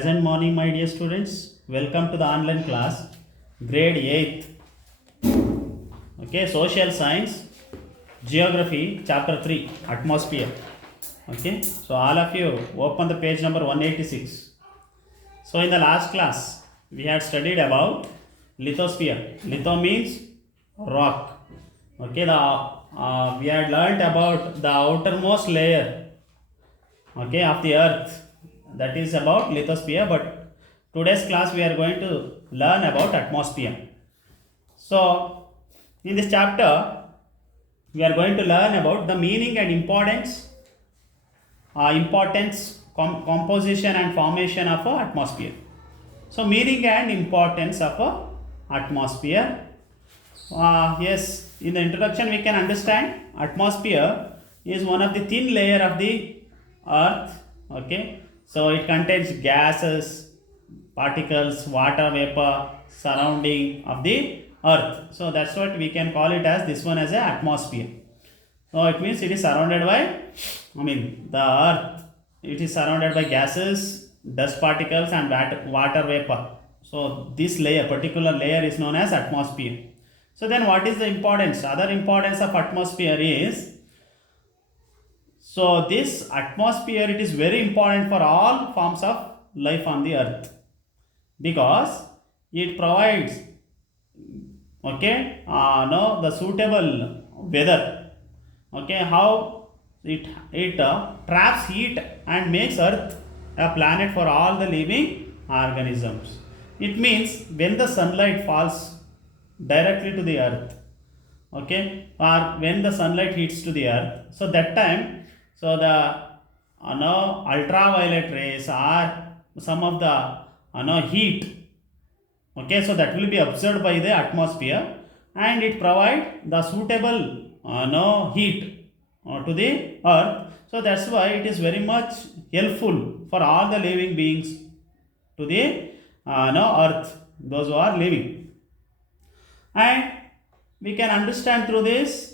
Pleasant morning, my dear students. Welcome to the online class, grade 8th. Okay, social science, geography, chapter 3, atmosphere. Okay, so all of you open the page number 186. So, in the last class, we had studied about lithosphere. Litho means rock. Okay, we had learnt about the outermost layer, okay, of the earth, that is about lithosphere. But today's class we are going to learn about atmosphere. So in this chapter we are going to learn about the meaning and composition and formation of a atmosphere. So meaning and importance of a atmosphere. Yes, in the introduction we can understand atmosphere is one of the thin layer of the earth. Okay, so it contains gases, particles, water vapor surrounding of the earth. So that's what we can call it as, this one as a atmosphere. So it means it is surrounded by, the earth, it is surrounded by gases, dust particles and water vapor. So this layer, particular layer, is known as atmosphere. So then what is the importance? Other importance of atmosphere is, so this atmosphere, it is very important for all forms of life on the earth, because it provides, the suitable weather. Okay, how it traps heat and makes earth a planet for all the living organisms. It means when the sunlight falls directly to the earth, okay, or when the sunlight hits to the earth, so that time, so the ultraviolet rays or some of the heat, okay, so that will be absorbed by the atmosphere, and it provide the suitable heat to the earth. So that's why it is very much helpful for all the living beings to the earth, those who are living. And we can understand through this,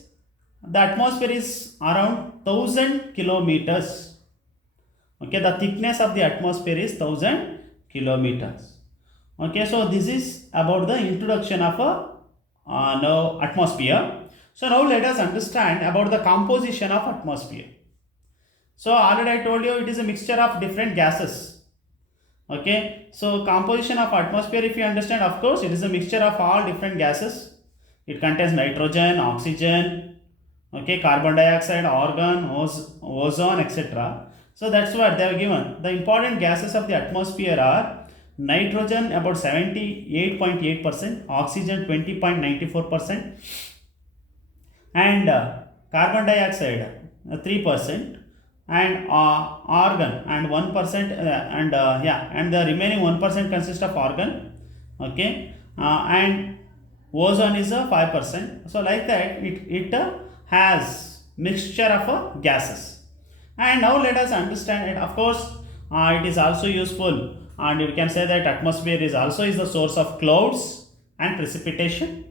the atmosphere is around 1000 kilometers. Okay, the thickness of the atmosphere is 1000 kilometers. Okay, so this is about the introduction of a atmosphere. So now let us understand about the composition of atmosphere. So already I told you it is a mixture of different gases. Okay, so composition of atmosphere, if you understand, of course it is a mixture of all different gases. It contains nitrogen, oxygen, okay, carbon dioxide, argon, ozone, etc. So that's what they have given. The important gases of the atmosphere are nitrogen about 78.8%, oxygen 20.94%, and carbon dioxide 3%, and argon and 1%, and the remaining 1% consists of argon. Okay, and ozone is 5%. So like that, it has mixture of gases. And now let us understand it. Of course, it is also useful, and you can say that atmosphere is the source of clouds and precipitation,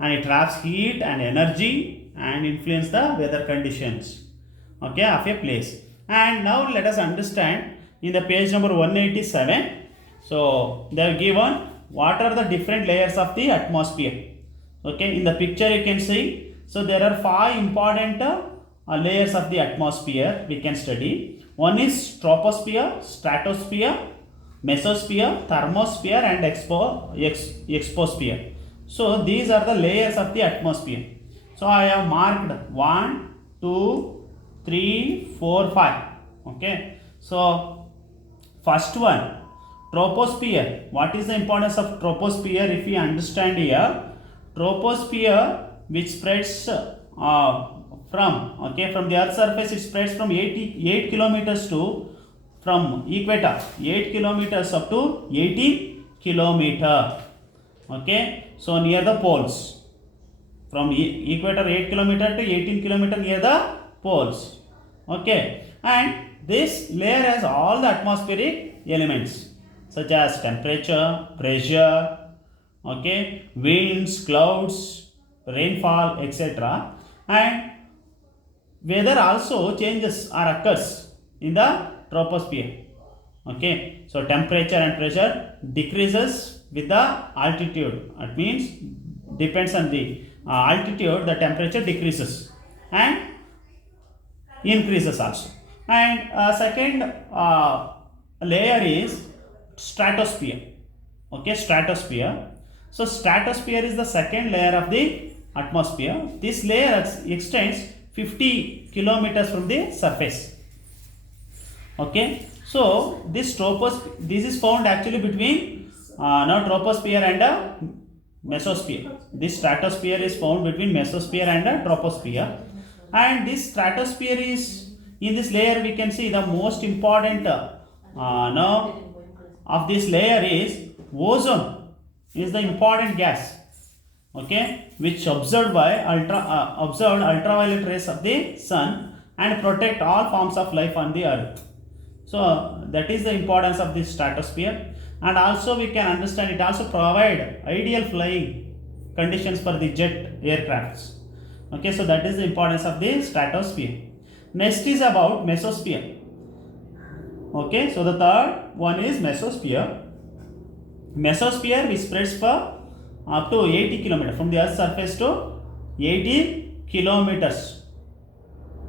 and it traps heat and energy and influence the weather conditions, okay, of a place. And now let us understand in the page number 187. So they are given what are the different layers of the atmosphere. Okay, in the picture you can see, so there are 5 important layers of the atmosphere we can study. One is troposphere, stratosphere, mesosphere, thermosphere and exosphere. So these are the layers of the atmosphere. So I have marked 1, 2, 3, 4, 5. Okay, so first one, troposphere. What is the importance of troposphere? If we understand here, troposphere, which spreads from the earth's surface, it spreads from 8 kilometers to, from equator 8 kilometers up to 18 kilometer. Okay, so near the poles, from equator 8 kilometer to 18 kilometer near the poles. Okay, and this layer has all the atmospheric elements such as temperature, pressure, okay, winds, clouds, rainfall, etc. And weather also changes or occurs in the troposphere. Okay, So temperature and pressure decreases with the altitude. It means depends on the altitude, the temperature decreases and increases also. And second layer is stratosphere. Okay, stratosphere. So stratosphere is the second layer of the atmosphere. This layer extends 50 kilometers from the surface. Okay, so this this is found actually between now troposphere and mesosphere. This stratosphere is found between mesosphere and troposphere, and this stratosphere is, in this layer we can see the most important now of this layer is ozone is the important gas, okay, which observed ultraviolet rays of the sun and protect all forms of life on the earth. So that is the importance of this stratosphere. And also we can understand it also provide ideal flying conditions for the jet aircrafts. Okay, so that is the importance of the stratosphere. Next is about mesosphere. Okay, so the third one is mesosphere. Mesosphere which spreads for up to 80 kilometers from the earth's surface to 80 kilometers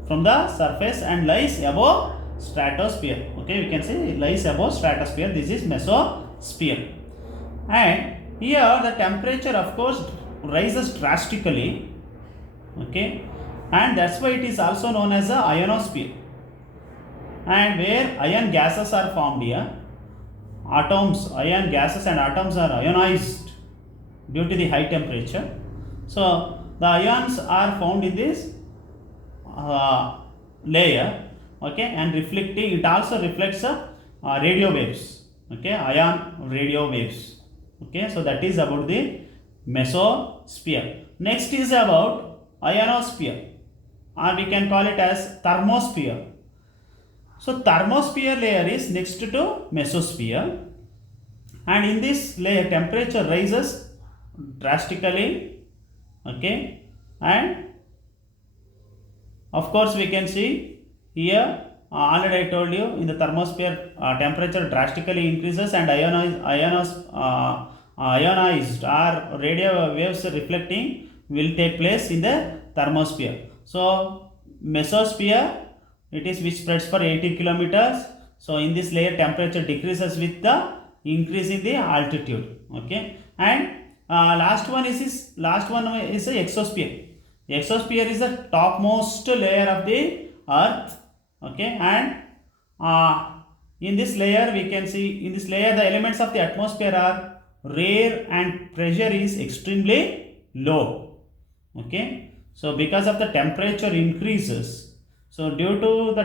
from the surface and lies above stratosphere. Okay, we can say it lies above stratosphere. This is mesosphere. And here the temperature of course rises drastically. Okay, and that's why it is also known as a ionosphere, and where ion gases are formed here. Ion gases and atoms are ionized due to the high temperature. So the ions are found in this layer, okay, and reflecting, it also reflects radio waves, okay, ion radio waves. Okay, so that is about the mesosphere. Next is about ionosphere, or we can call it as thermosphere. So thermosphere layer is next to mesosphere, and in this layer temperature rises drastically, okay, and of course we can see here already I told you in the thermosphere temperature drastically increases and ionized or radio waves reflecting will take place in the thermosphere. So mesosphere, it is which spreads for 80 kilometers. So in this layer temperature decreases with the increase in the altitude. Okay, and last one is the exosphere. Exosphere is the topmost layer of the earth. Okay, and in this layer we can see, in this layer the elements of the atmosphere are rare and pressure is extremely low. Okay, so because of the temperature increases, so due to the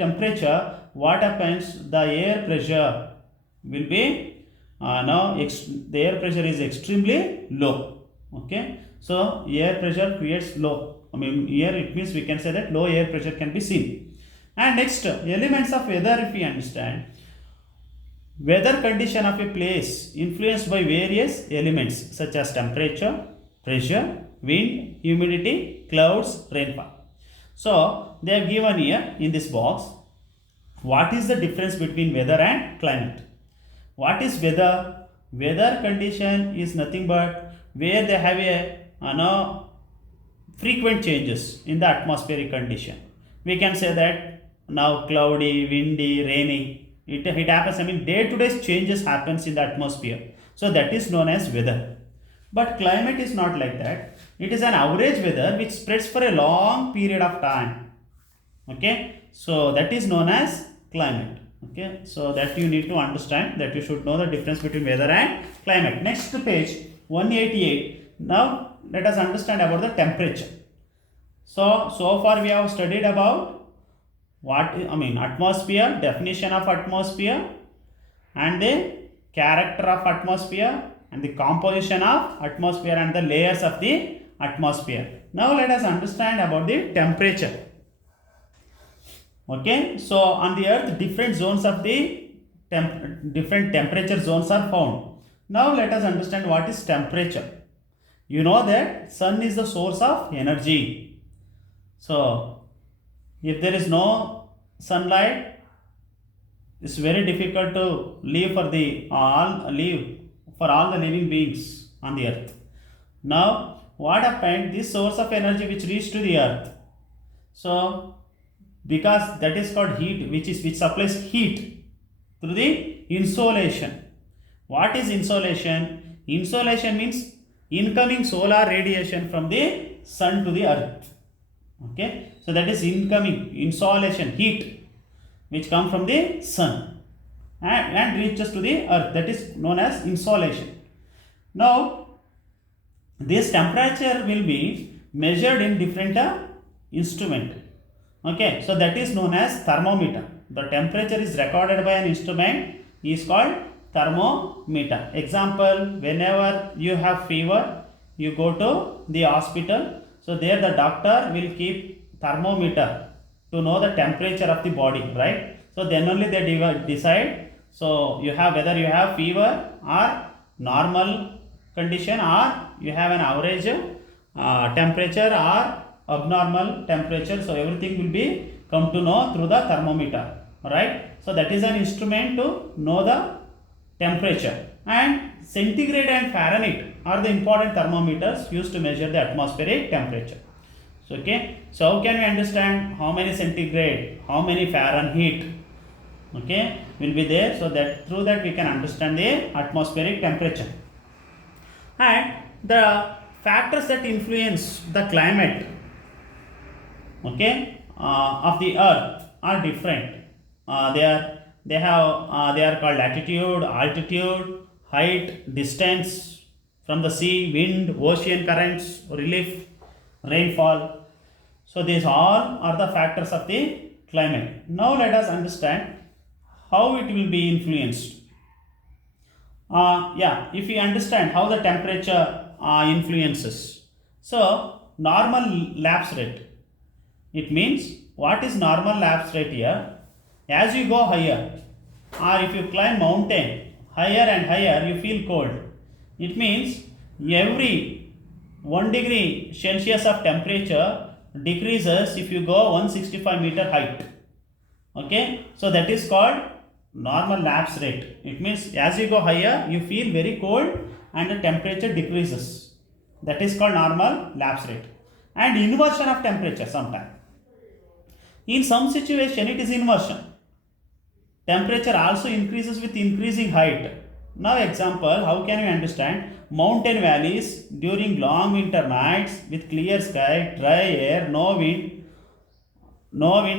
temperature what happens, the air pressure will be the air pressure is extremely low. Okay, so air pressure creates low, here it means we can say that low air pressure can be seen. And next, elements of weather, if we understand, weather condition of a place influenced by various elements such as temperature, pressure, wind, humidity, clouds, rainfall. So they have given here in this box what is the difference between weather and climate. What is weather? Weather condition is nothing but where they have a frequent changes in the atmospheric condition. We can say that now cloudy, windy, rainy, it happens, day to day changes happens in the atmosphere. So that is known as weather. But climate is not like that. It is an average weather which spreads for a long period of time. Okay, so that is known as climate. Okay, so that you need to understand, that you should know the difference between weather and climate. Next page 188. Now let us understand about the temperature. So far we have studied about atmosphere, definition of atmosphere, and the character of atmosphere, and the composition of atmosphere, and the layers of the atmosphere. Now let us understand about the temperature. Okay, so on the earth different zones of the different temperature zones are found. Now let us understand what is temperature. You know that sun is the source of energy. So if there is no sunlight, It's very difficult to live for the all the living beings on the earth. Now, what happened? This source of energy which reached to the earth. So, because that is called heat, which supplies heat through the insolation. What is insolation? Insolation means incoming solar radiation from the sun to the earth. Okay, so that is incoming insolation, heat which come from the sun and reaches to the earth. That is known as insolation. Now, this temperature will be measured in different instrument. Okay, so that is known as thermometer. The temperature is recorded by an instrument is called thermometer. Example, whenever you have fever, you go to the hospital. So there the doctor will keep thermometer to know the temperature of the body, right? So then only they decide. So you have whether you have fever or normal condition, or you have an average temperature or abnormal temperature. So everything will be come to know through the thermometer, right? So that is an instrument to know the temperature. And centigrade and Fahrenheit are the important thermometers used to measure the atmospheric temperature. So okay, so how can we understand how many centigrade, how many Fahrenheit, okay, will be there? So that through that we can understand the atmospheric temperature. And the factors that influence the climate, okay, of the earth are different. They are called latitude, altitude, height, distance from the sea, wind, ocean currents, relief, rainfall. So these all are the factors of the climate. Now let us understand how it will be influenced. If we understand how the temperature influences. So normal lapse rate. It means what is normal lapse rate here? As you go higher, or if you climb mountain higher and higher, you feel cold. It means every 1 degree Celsius of temperature decreases if you go 165-meter height. Okay, so that is called normal lapse rate. It means as you go higher, you feel very cold and the temperature decreases. That is called normal lapse rate. And inversion of temperature sometimes. In some situation, it is inversion. Temperature also increases with increasing height. Now example, how can we understand? Mountain valleys during long winter nights with clear sky, dry air, no wind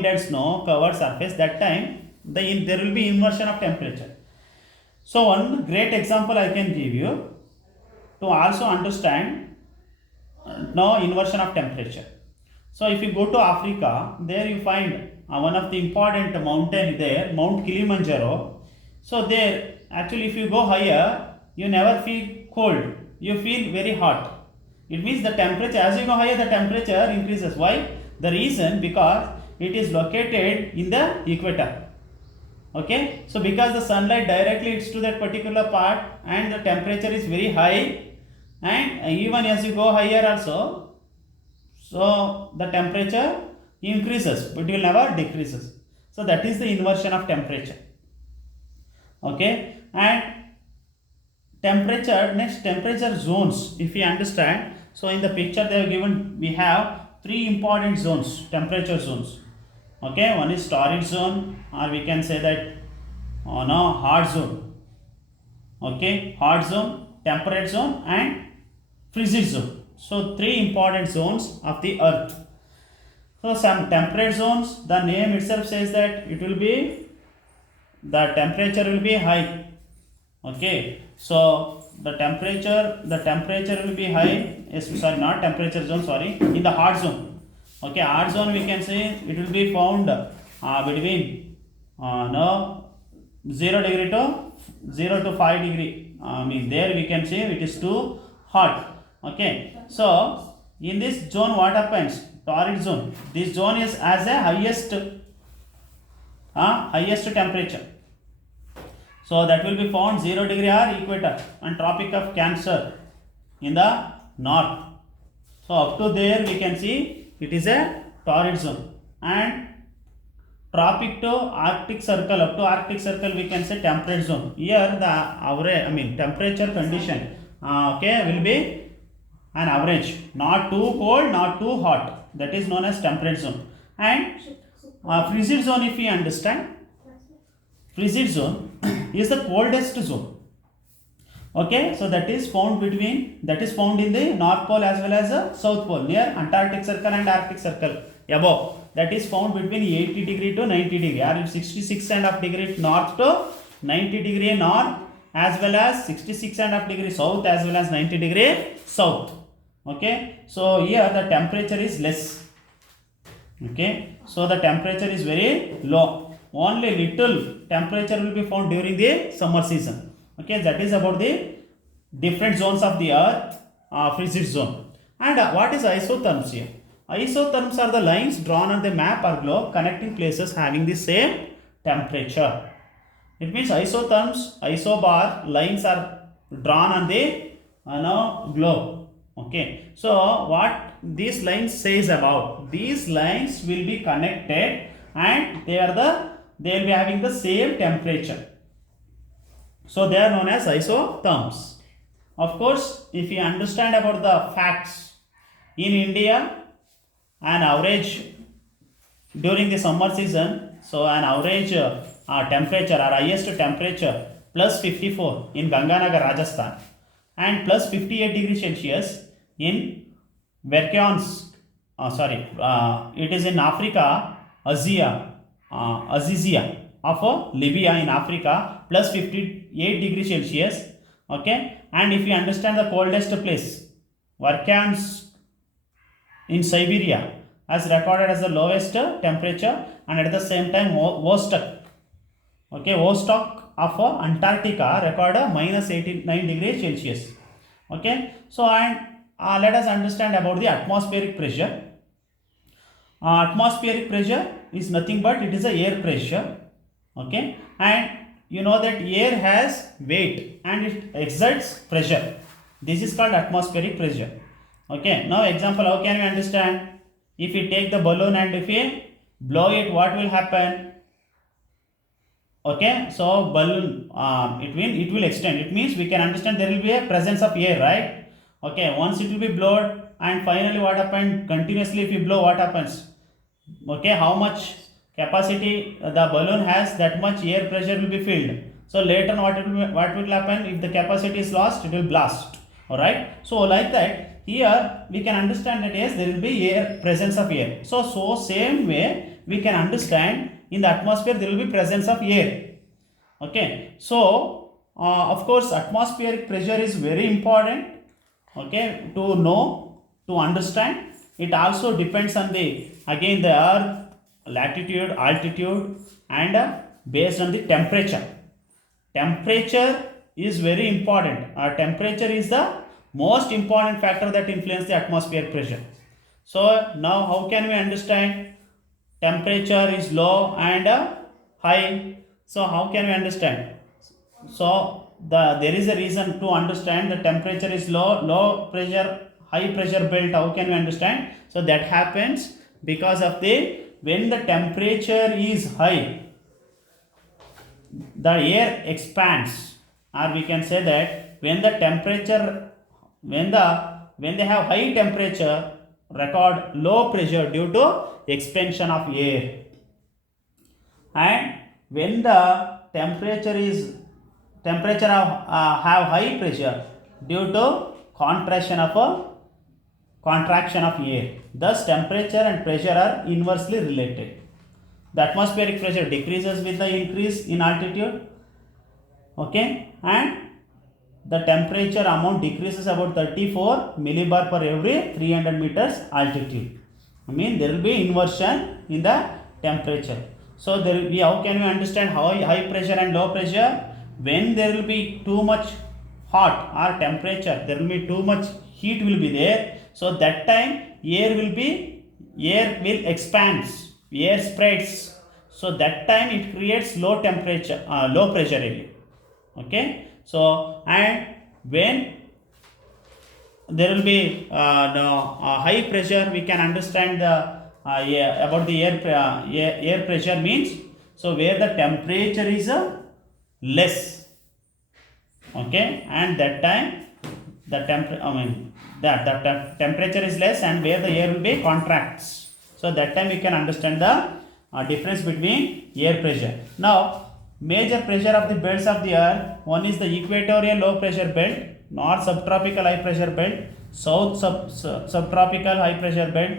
and snow covered surface, that time there will be inversion of temperature. So one great example I can give you to also understand inversion of temperature. So if you go to Africa, there you find one of the important mountain there, Mount Kilimanjaro. So there, actually if you go higher, you never feel cold, you feel very hot. It means the temperature, as you go higher, the temperature increases. Why? The reason, because it is located in the equator. Okay, so because the sunlight directly hits to that particular part and the temperature is very high, and even as you go higher also, so the temperature increases, but will never decreases. So that is the inversion of temperature. Okay, and temperature, next temperature zones, if we understand. So in the picture they have given, we have 3 important zones, temperature zones. Okay, one is torrid zone, or we can say that hot zone. Okay, hot zone, temperate zone and frigid zone. So 3 important zones of the earth. So some temperate zones, the name itself says that it will be, the temperature will be high. Okay, so the temperature will be high. Sorry, not temperature zone, sorry, in the hot zone. Okay, hot zone we can say it will be found between 0 degree to 0 to 5 degree. Means there we can say it is too hot. Okay, so in this zone what happens? Torrid zone. This zone is as a highest temperature. So that will be found 0 degree or equator and Tropic of Cancer in the north. So up to there we can see it is a torrid zone. And tropic to Arctic circle, up to Arctic circle we can say temperate zone. Here the average, I mean temperature condition, okay, will be an average, not too cold, not too hot. That is known as temperate zone. And frigid zone, if we understand, frigid zone is the coldest zone. Okay, so that is found between, that is found in the North Pole as well as the South Pole, near Antarctic circle and Arctic circle above. That is found between 80 degree to 90 degree, or 66 and half degree north to 90 degree north, as well as 66 and half degree south, as well as 90 degree south. Okay, so here the temperature is less. Okay, so the temperature is very low. Only little temperature will be found during the summer season. Okay, that is about the different zones of the earth, frigid zone. And what is isotherms here? Isotherms are the lines drawn on the map or globe connecting places having the same temperature. It means isotherms, isobar lines are drawn on the globe. Okay, so what these lines says about, these lines will be connected and they will be having the same temperature. So they are known as isotherms. Of course, if you understand about the facts, in India, an average during the summer season, so an average temperature or highest temperature plus 54 in Ganganagar, Rajasthan, and plus 58 degrees Celsius in Verkionsk, it is in Africa, Azizia of Libya in Africa, plus 58 degrees Celsius. Okay, and if you understand the coldest place, Verkionsk in Siberia as recorded as the lowest temperature, and at the same time Vostok, okay, Vostok of Antarctica recorded minus 89 degrees Celsius. Okay, so and let us understand about the atmospheric pressure. Atmospheric pressure is nothing but it is a air pressure. Okay, and you know that air has weight and it exerts pressure. This is called atmospheric pressure. Okay, now example, how can we understand? If we take the balloon and if we blow it, what will happen? Okay, so balloon it will extend. It means we can understand there will be a presence of air, right? Okay, once it will be blown and finally what happened? Continuously if you blow, what happens? Okay, how much capacity the balloon has, that much air pressure will be filled. So later what will happen? If the capacity is lost, it will blast. Alright, so like that, here we can understand that yes, there will be air, presence of air. So same way we can understand in the atmosphere there will be presence of air. Okay, so of course atmospheric pressure is very important. Okay, to know, to understand. It also depends on the earth, latitude, altitude, and based on the temperature. Temperature is very important. Temperature is the most important factor that influences the atmospheric pressure. So now how can we understand temperature is low and high? So how can we understand? So there is a reason to understand the temperature is low pressure, high pressure belt. How can we understand? So that happens because of when the temperature is high, the air expands, or we can say that when the temperature, when they have high temperature, record low pressure due to expansion of air, and when the temperature have high pressure due to contraction of air. Thus temperature and pressure are inversely related. The atmospheric pressure decreases with the increase in altitude, okay, and the temperature amount decreases about 34 millibar per every 300 meters altitude. I mean there will be inversion in the temperature. So how can we understand how high pressure and low pressure? When there will be too much hot or temperature, there will be too much heat will be there. So that time air will expands, air spreads. So that time it creates low temperature, low pressure area. Okay. So and when there will be high pressure, we can understand about the air pressure means, so where the temperature is less, okay, and that time the temperature is less and where the air will be contracts. So that time you can understand the difference between air pressure. Now major pressure of the belts of the earth, one is the equatorial low pressure belt, north subtropical high pressure belt, south subtropical high pressure belt.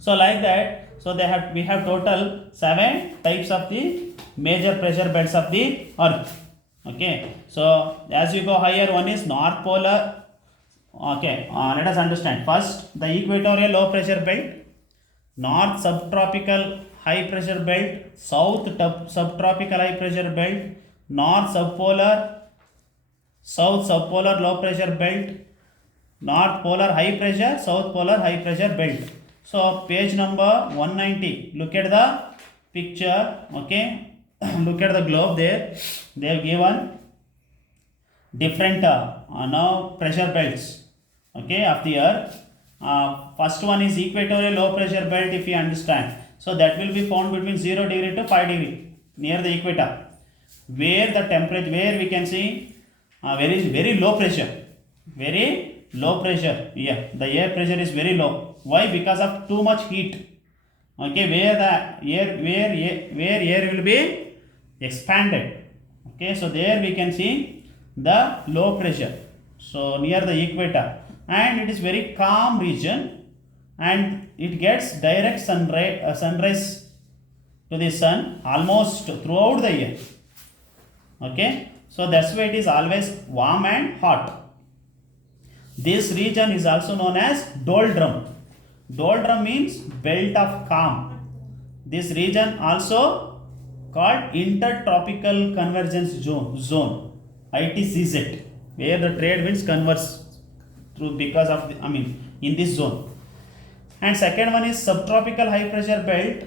So like that, so we have total 7 types of the major pressure belts of the earth. Okay, so as you go higher, one is north polar. Okay, let us understand first the equatorial low pressure belt, north subtropical high pressure belt, south subtropical high pressure belt, north subpolar, south subpolar low pressure belt, north polar high pressure, south polar high pressure belt. So page number 190, look at the picture, okay. Look at the globe there, they have given different now pressure belts, okay, of the earth. First one is equatorial low pressure belt, if you understand. So that will be found between 0 degree to 5 degree near the equator, where the temperature, where we can see very low pressure, very low pressure. Yeah, the air pressure is very low. Why? Because of too much heat. Okay, where the air will be expanded. Okay, so there we can see the low pressure, so near the equator, and it is very calm region and it gets direct sunrise to the sun almost throughout the year. Okay, so that's why it is always warm and hot. This region is also known as doldrum. Doldrum means belt of calm. This region also called intertropical convergence zone, ITCZ, where the trade winds converge through because of the, in this zone. And second one is subtropical high pressure belt.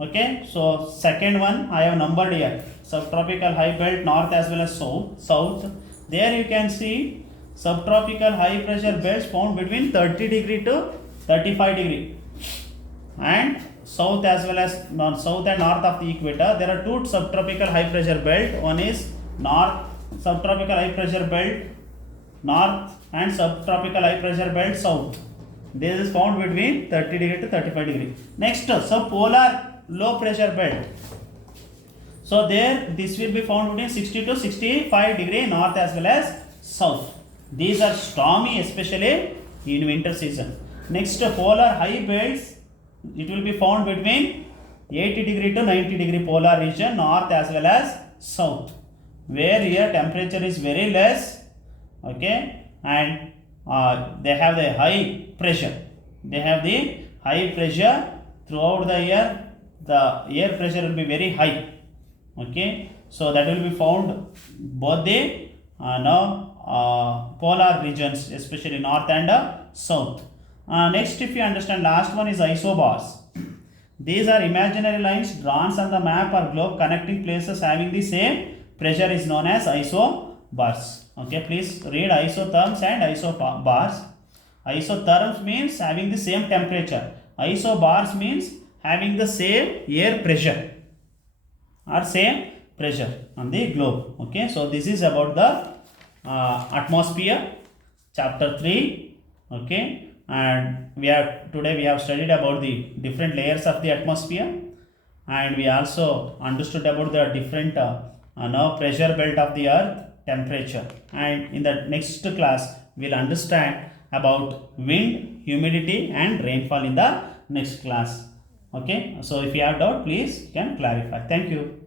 Okay, so second one I have numbered here, subtropical high belt, north as well as south. There you can see subtropical high pressure belts found between 30 degree to 35 degree, and south as well as south and north of the equator. There are two subtropical high pressure belt. One is north subtropical high pressure belt north and subtropical high pressure belt south. This is found between 30 degree to 35 degree. Next, subpolar low pressure belt. So there this will be found between 60 to 65 degree north as well as south. These are stormy, especially in winter season. Next, polar high belts, it will be found between 80 degree to 90 degree polar region north as well as south, where here temperature is very less, okay, and they have the high pressure. They have the high pressure throughout the year. The air pressure will be very high. Okay, so that will be found both the polar regions, especially north and south. Next, if you understand, last one is isobars. These are imaginary lines drawn on the map or globe connecting places having the same pressure is known as isobars. Okay, please read isotherms and isobars. Isotherms means having the same temperature. Isobars means having the same air pressure or same pressure on the globe. Okay, so this is about the atmosphere, chapter 3. Okay, and today we have studied about the different layers of the atmosphere, and we also understood about the different pressure belt of the earth, temperature, and in the next class we'll understand about wind, humidity and rainfall in the next class. Okay, so if you have doubt, please you can clarify. Thank you.